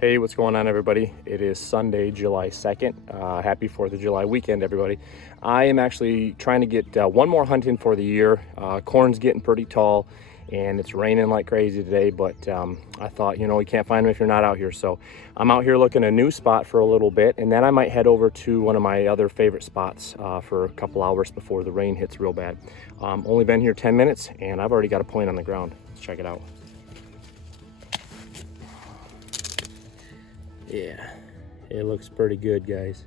Hey, what's going on, everybody? It is Sunday, July 2nd. Happy 4th of July weekend, everybody. I am actually trying to get one more hunt in for the year. Corn's getting pretty tall and it's raining like crazy today, but I thought, you can't find them if you're not out here. So I'm out here looking a new spot for a little bit, and then I might head over to one of my other favorite spots for a couple hours before the rain hits real bad. Only been here 10 minutes and I've already got a point on the ground. Let's check it out. Yeah, it looks pretty good, guys.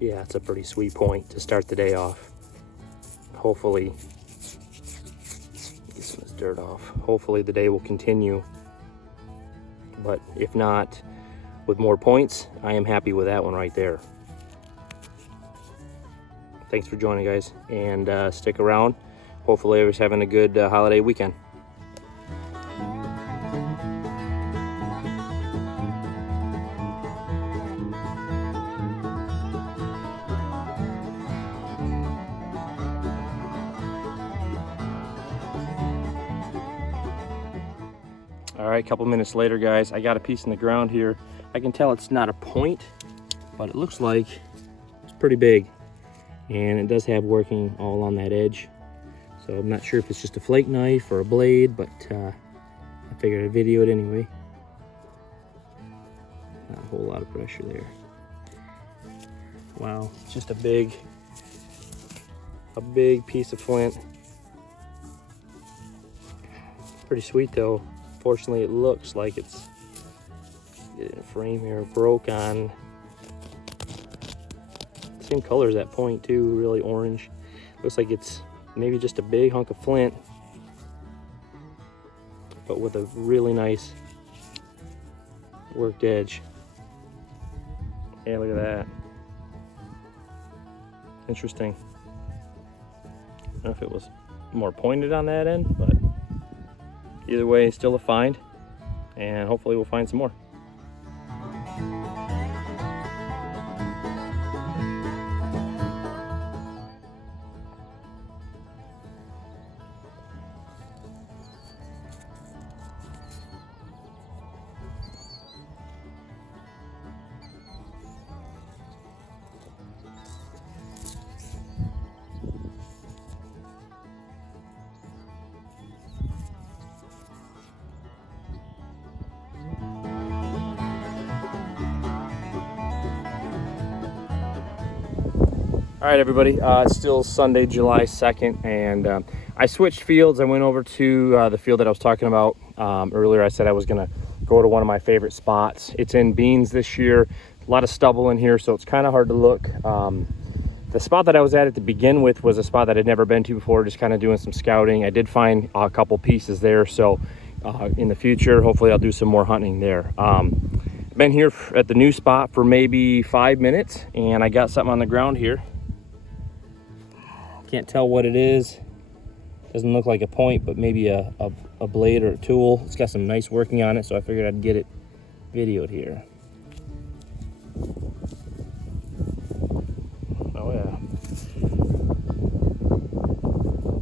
Yeah, it's a pretty sweet point to start the day off. Hopefully, get some of this dirt off. Hopefully the day will continue, but if not, with more points, I am happy with that one right there. Thanks for joining, guys, and stick around. Hopefully everybody's having a good holiday weekend. All right, a couple minutes later, guys, I got a piece in the ground here. I can tell it's not a point, but it looks like it's pretty big, and it does have working all on that edge. So I'm not sure if it's just a flake knife or a blade, but I figured I'd video it anyway. Not a whole lot of pressure there. Wow, it's just a big piece of flint. Pretty sweet though. Fortunately, it looks like it's, get it in a frame here, broke on same color as that point too, really orange. Looks like it's maybe just a big hunk of flint, but with a really nice worked edge. Yeah, look at that. Interesting. I don't know if it was more pointed on that end, but either way, still a find, and hopefully we'll find some more. All right, everybody, it's still Sunday, July 2nd, and I switched fields. I went over to the field that I was talking about earlier. I said I was gonna go to one of my favorite spots. It's in beans this year. A lot of stubble in here, so it's kind of hard to look. The spot that I was at to begin with was a spot that I'd never been to before, just kind of doing some scouting. I did find a couple pieces there, so in the future, hopefully I'll do some more hunting there. I've been here at the new spot for maybe 5 minutes, and I got something on the ground here. Can't tell what it is. Doesn't look like a point, but maybe a blade or a tool. It's got some nice working on it, so I figured I'd get it videoed here. Oh yeah.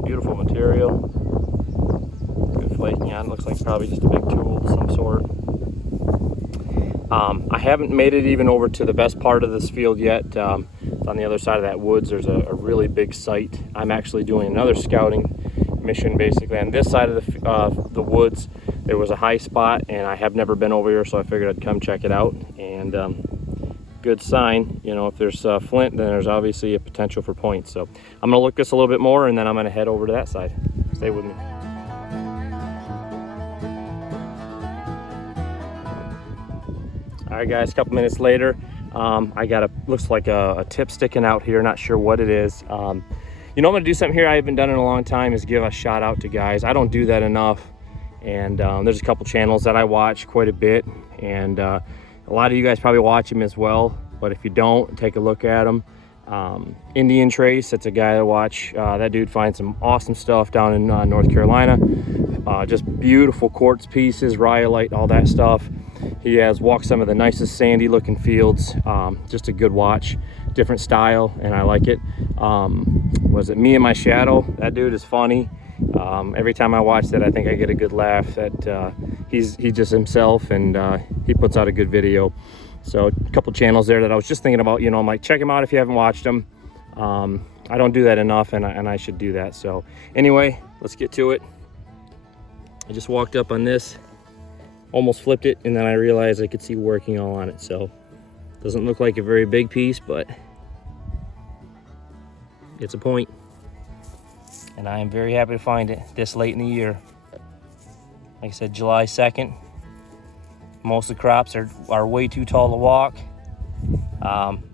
Beautiful material. Good flaking on it. Looks like probably just a big tool of some sort. I haven't made it even over to the best part of this field yet. It's on the other side of that woods. There's a really big site. I'm actually doing another scouting mission basically on this side of the woods. There was a high spot and I have never been over here, so I figured I'd come check it out. And good sign, if there's flint, then there's obviously a potential for points. So I'm gonna look this a little bit more and then I'm gonna head over to that side. Stay with me. All right, guys, a couple minutes later, I got looks like a tip sticking out here. Not sure what it is. I'm gonna do something here I haven't done in a long time, is give a shout out to guys. I don't do that enough, and there's a couple channels that I watch quite a bit, and a lot of you guys probably watch them as well, but if you don't, take a look at them. Indian Trace, that's a guy I watch. That dude finds some awesome stuff down in North Carolina. Just beautiful quartz pieces, rhyolite, all that stuff. He has walked some of the nicest sandy looking fields. Just a good watch, different style, and I like it. Was it Me and My Shadow? That dude is funny. Every time I watch that, I think I get a good laugh. That he's just himself, and he puts out a good video. So a couple channels there that I was just thinking about, you know, I'm like, check them out if you haven't watched them. I don't do that enough, and I should do that. So anyway, let's get to it. I just walked up on this, almost flipped it, and then I realized I could see working all on it. So doesn't look like a very big piece, but it's a point. And I am very happy to find it this late in the year. Like I said, July 2nd. Most of the crops are way too tall to walk.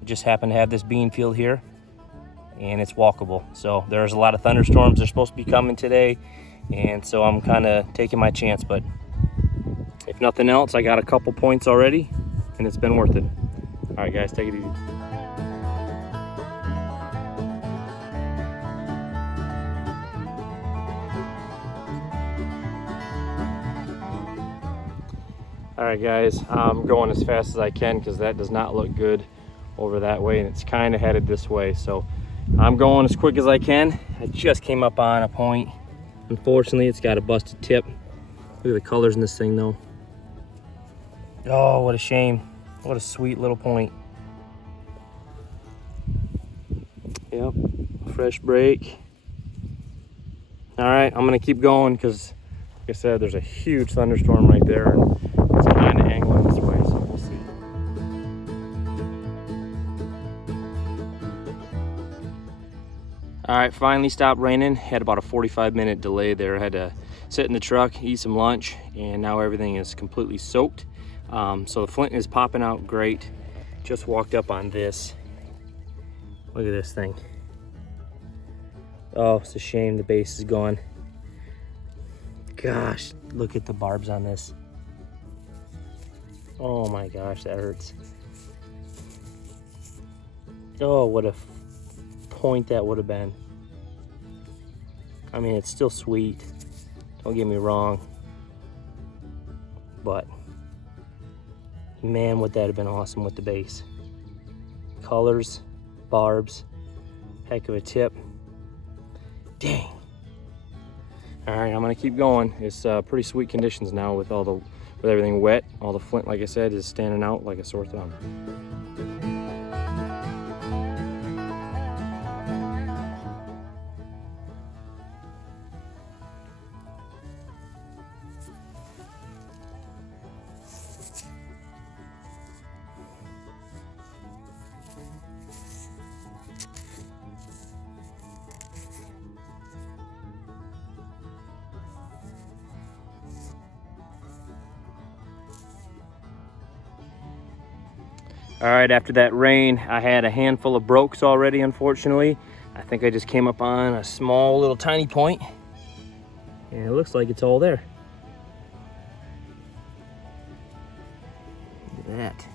Just happen to have this bean field here, and it's walkable. So there's a lot of thunderstorms. They're supposed to be coming today, and so I'm kind of taking my chance. But if nothing else, I got a couple points already, and it's been worth it. All right, guys, take it easy. All right, guys, I'm going as fast as I can because that does not look good over that way, and it's kind of headed this way. So I'm going as quick as I can. I just came up on a point. Unfortunately, it's got a busted tip. Look at the colors in this thing, though. Oh, what a shame. What a sweet little point. Yep, fresh break. All right, I'm gonna keep going because, like I said, there's a huge thunderstorm right there, and it's kind of angling this way, so we'll see. All right, finally stopped raining. Had about a 45-minute delay there. I had to sit in the truck, eat some lunch, and now everything is completely soaked. So the Flint is popping out great. Just walked up on this. Look at this thing. Oh, it's a shame the base is gone. Gosh, look at the barbs on this. Oh my gosh, that hurts. Oh, what a point that would have been. I mean, it's still sweet, don't get me wrong, but man, would that have been awesome with the base. Colors, barbs, heck of a tip. Dang. All right, I'm gonna keep going. It's pretty sweet conditions now with everything wet. All the Flint, like I said, is standing out like a sore thumb. All right, after that rain, I had a handful of brokes already, unfortunately. I think I just came up on a small little tiny point, and it looks like it's all there. Look at that.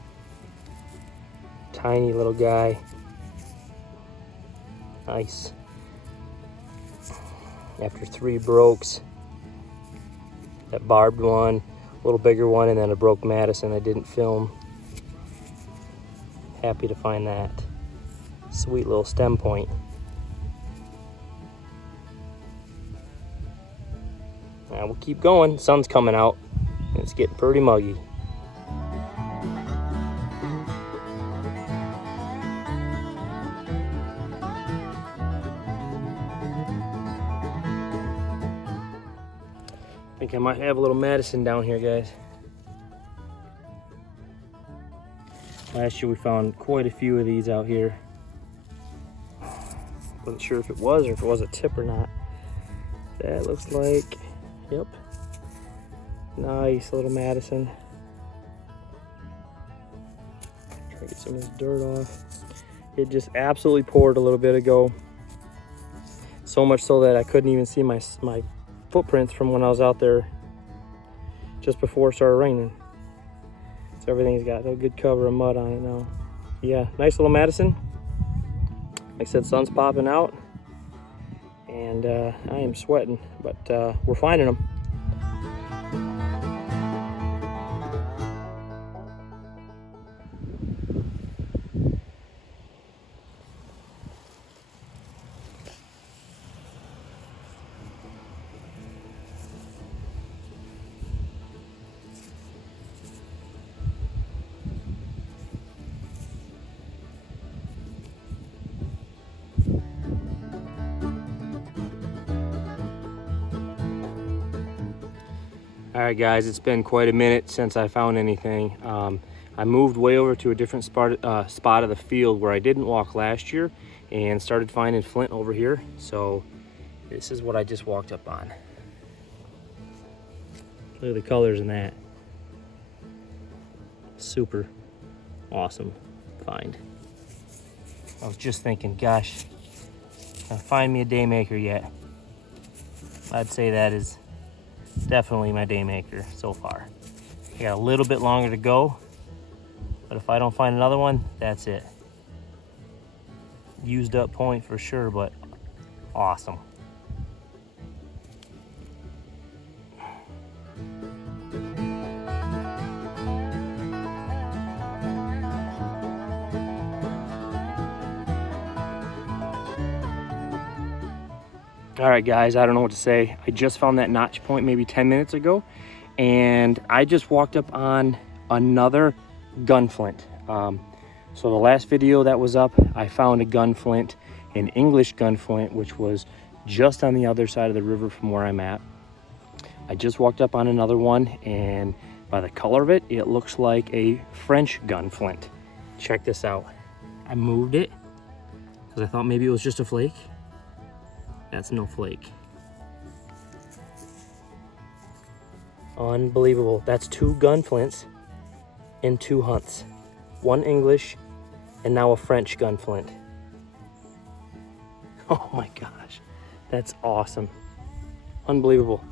Tiny little guy. Nice. After 3 brokes, that barbed one, a little bigger one, and then a broke Madison I didn't film. Happy to find that. Sweet little stem point. Now we'll keep going. Sun's coming out, and it's getting pretty muggy. I think I might have a little Madison down here, guys. Last year we found quite a few of these out here. Wasn't sure if it was or if it was a tip or not. That looks like, yep. Nice little Madison. Try to get some of this dirt off. It just absolutely poured a little bit ago. So much so that I couldn't even see my footprints from when I was out there just before it started raining. So everything's got a good cover of mud on it now. Yeah, nice little Madison. Like I said, sun's popping out, and I am sweating, but we're finding them. All right, guys, it's been quite a minute since I found anything. I moved way over to a different spot of the field where I didn't walk last year and started finding Flint over here. So this is what I just walked up on. Look at the colors in that. Super awesome find. I was just thinking, gosh, can't find me a day maker yet. I'd say that is definitely my day maker so far. I got a little bit longer to go, but if I don't find another one, that's it. Used up point for sure, but awesome. All right, guys, I don't know what to say. I just found that notch point maybe 10 minutes ago, and I just walked up on another gun flint. So the last video that was up, I found a gun flint, an English gun flint, which was just on the other side of the river from where I'm at. I just walked up on another one, and by the color of it, it looks like a French gun flint. Check this out. I moved it because I thought maybe it was just a flake. That's no flake. Unbelievable. That's 2 gun flints in 2 hunts. 1 English and now a French gun flint. Oh my gosh, that's awesome. Unbelievable.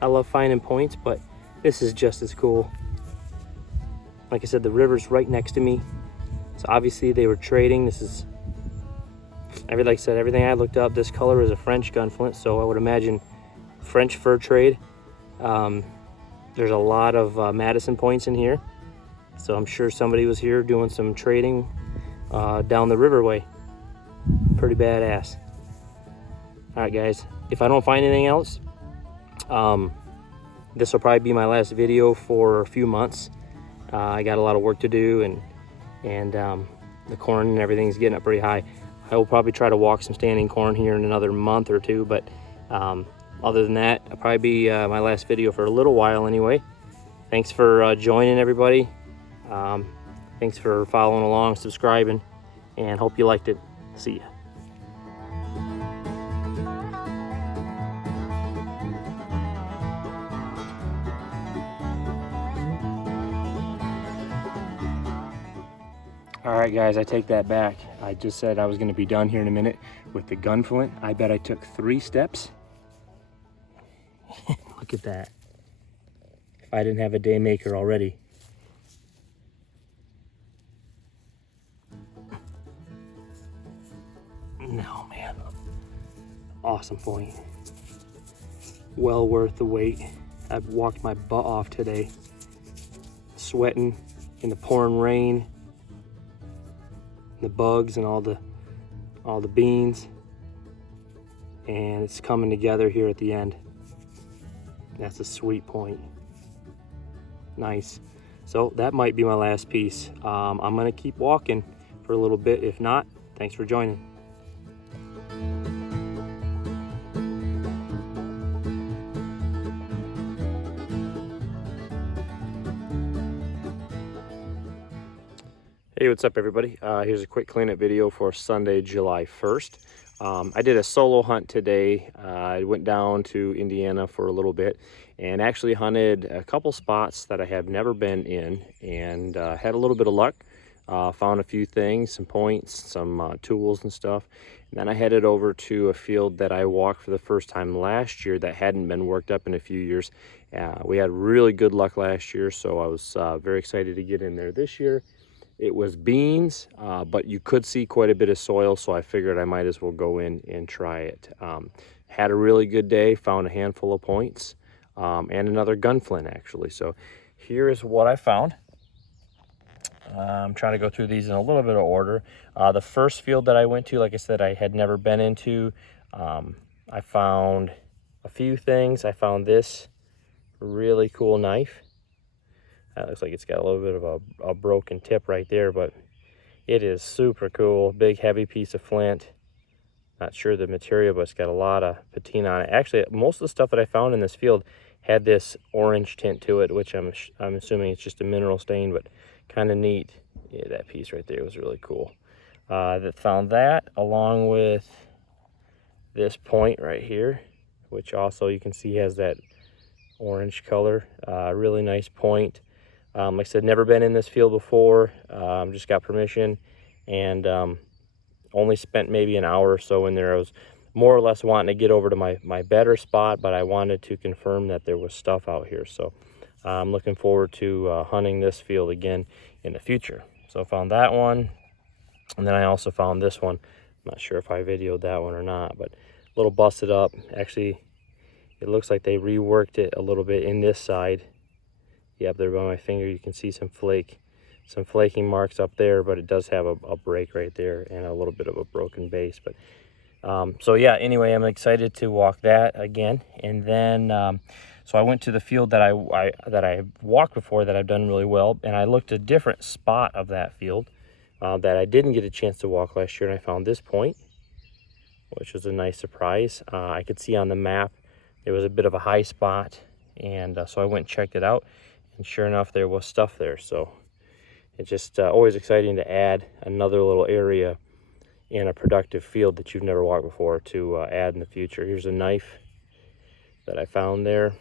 I love finding points, but this is just as cool. Like I said, the river's right next to me. So obviously they were trading. This is, like I said, everything I looked up, this color is a French gun flint, so I would imagine French fur trade. There's a lot of Madison points in here, so I'm sure somebody was here doing some trading down the riverway. Pretty badass. All right, guys, if I don't find anything else, this will probably be my last video for a few months. I got a lot of work to do, and the corn and everything's getting up pretty high. I will probably try to walk some standing corn here in another month or 2, but other than that, it'll probably be my last video for a little while anyway. Thanks for joining, everybody. Thanks for following along, subscribing, and hope you liked it. See ya. All right, guys, I take that back. I just said I was going to be done here in a minute with the gun flint. I bet I took 3 steps. Look at that. If I didn't have a day maker already. No, man. Awesome point. Well worth the wait. I've walked my butt off today. Sweating in the pouring rain. The bugs and all the beans, and it's coming together here at the end. That's a sweet point. Nice. So that might be my last piece. I'm gonna keep walking for a little bit. If not, thanks for joining. Hey, what's up, everybody? Here's a quick cleanup video for Sunday, July 1st. I did a solo hunt today. I went down to Indiana for a little bit and actually hunted a couple spots that I have never been in, and had a little bit of luck. Found a few things, some points, some tools and stuff. And then I headed over to a field that I walked for the first time last year that hadn't been worked up in a few years. We had really good luck last year, so I was very excited to get in there this year. It was beans, but you could see quite a bit of soil, so I figured I might as well go in and try it. Had a really good day, found a handful of points, and another gun flint, actually. So here is what I found. I'm trying to go through these in a little bit of order. The first field that I went to, like I said, I had never been into. I found a few things. I found this really cool knife. That looks like it's got a little bit of a broken tip right there, but it is super cool. Big, heavy piece of flint. Not sure the material, but it's got a lot of patina on it. Actually, most of the stuff that I found in this field had this orange tint to it, which I'm assuming it's just a mineral stain, but kind of neat. Yeah, that piece right there was really cool. That found that along with this point right here, which also you can see has that orange color. Really nice point. Like I said, never been in this field before. Just got permission, and only spent maybe an hour or so in there. I was more or less wanting to get over to my better spot, but I wanted to confirm that there was stuff out here. So I'm looking forward to hunting this field again in the future. So I found that one, and then I also found this one. I'm not sure if I videoed that one or not, but a little busted up. Actually, it looks like they reworked it a little bit in this side. Yep, there by my finger you can see some flaking marks up there, but it does have a break right there and a little bit of a broken base. But so yeah, anyway, I'm excited to walk that again. And then so I went to the field that I walked before that I've done really well, and I looked a different spot of that field that I didn't get a chance to walk last year, and I found this point, which was a nice surprise. I could see on the map there was a bit of a high spot, and so I went and checked it out, and sure enough there was stuff there. So it's just always exciting to add another little area in a productive field that you've never walked before to add in the future. Here's a knife that I found there.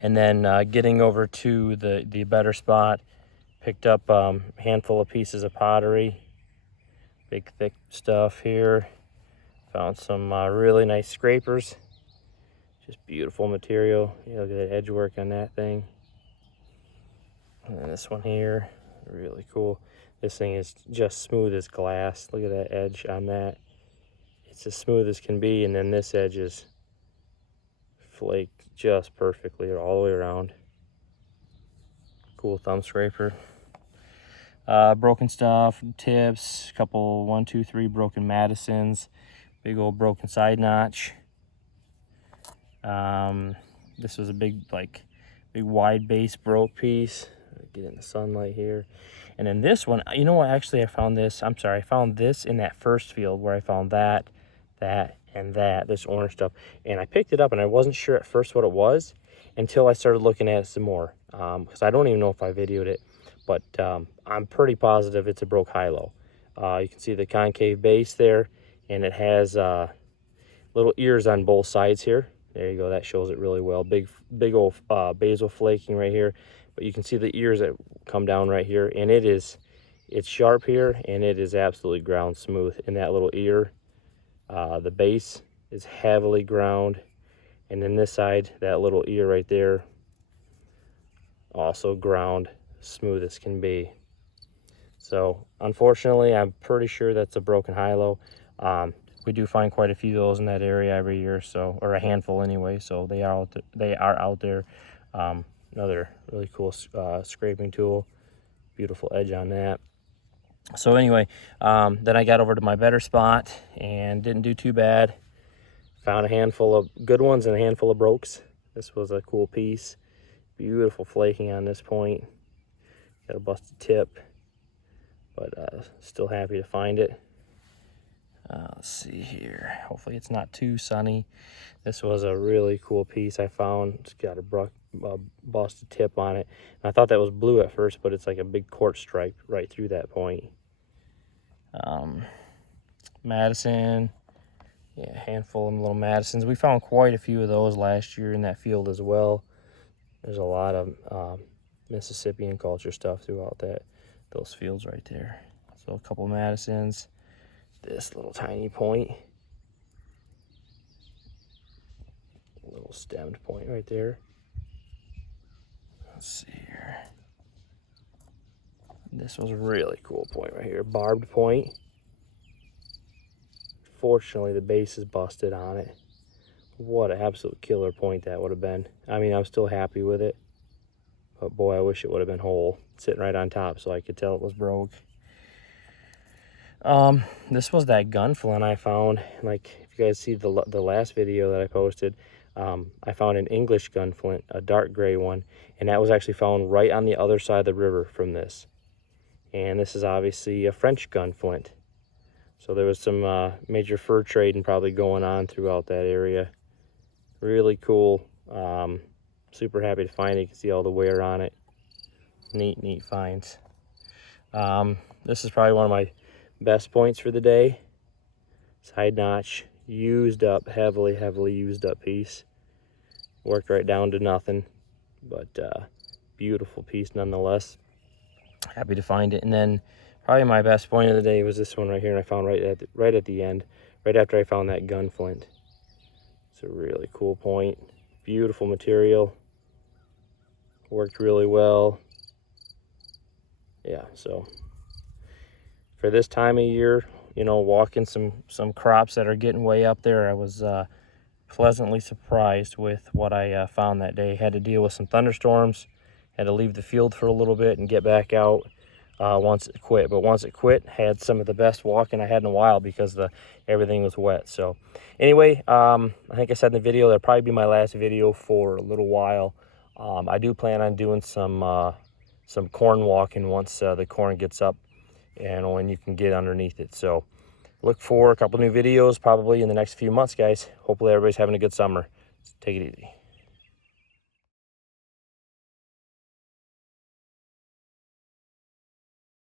And then getting over to the better spot, picked up a handful of pieces of pottery, big thick stuff here. Found some really nice scrapers, just beautiful material. You look at that edge work on that thing. And then this one here, really cool. This thing is just smooth as glass. Look at that edge on that. It's as smooth as can be, and then this edge is flaked just perfectly all the way around. Cool thumb scraper. Broken stuff, tips, couple 1, 2, 3 broken Madisons, big old broken side notch. This was a big wide base broke piece. Get in the sunlight here. And then this one, you know what, actually I found this in that first field where I found that, and this orange stuff. And I picked it up and I wasn't sure at first what it was until I started looking at it some more. Because I don't even know if I videoed it, but I'm pretty positive it's a broke high-low. You can see the concave base there, and it has little ears on both sides here. There you go, that shows it really well. Big old basal flaking right here. But you can see the ears that come down right here, and it's sharp here, and it is absolutely ground smooth in that little ear. The base is heavily ground, and then this side, that little ear right there, also ground smooth as can be. So unfortunately, I'm pretty sure that's a broken high-low. We do find quite a few of those in that area every year, so, or a handful anyway. So they are out there. Another really cool scraping tool, beautiful edge on that. So anyway, then I got over to my better spot and didn't do too bad. Found a handful of good ones and a handful of brokes. This was a cool piece. Beautiful flaking on this point. Got a busted tip, but still happy to find it. Let's see here. Hopefully it's not too sunny. This was a really cool piece I found. It's got a busted tip on it. And I thought that was blue at first, but it's like a big quartz stripe right through that point. Madison. Yeah, a handful of little Madisons. We found quite a few of those last year in that field as well. There's a lot of Mississippian culture stuff throughout those fields right there. So a couple Madisons. This little tiny point, little stemmed point right there. Let's see here. This was a really cool point right here, barbed point. Fortunately, the base is busted on it. What an absolute killer point that would have been. I mean, I'm still happy with it, but boy, I wish it would have been whole, sitting right on top so I could tell it was broke. This was that gun flint I found. Like, if you guys see the last video that I posted, I found an English gun flint, a dark gray one, and that was actually found right on the other side of the river from this. And this is obviously a French gun flint. So there was some major fur trading probably going on throughout that area. Really cool Super happy to find it. You can see all the wear on it. Neat finds. This is probably one of my best points for the day. Side notch, used up, heavily used up piece. Worked right down to nothing, but beautiful piece nonetheless. Happy to find it. And then probably my best point of the day was this one right here, and I found right at the end, right after I found that gun flint. It's a really cool point. Beautiful material. Worked really well. Yeah, so for this time of year, you know, walking some crops that are getting way up there, I was pleasantly surprised with what I found that day. Had to deal with some thunderstorms, had to leave the field for a little bit and get back out once it quit. But once it quit, had some of the best walking I had in a while because everything was wet. So anyway, I think I said in the video that'll probably be my last video for a little while. I do plan on doing some corn walking once the corn gets up and when you can get underneath it. So look for a couple new videos probably in the next few months, guys. Hopefully everybody's having a good summer. Take it easy.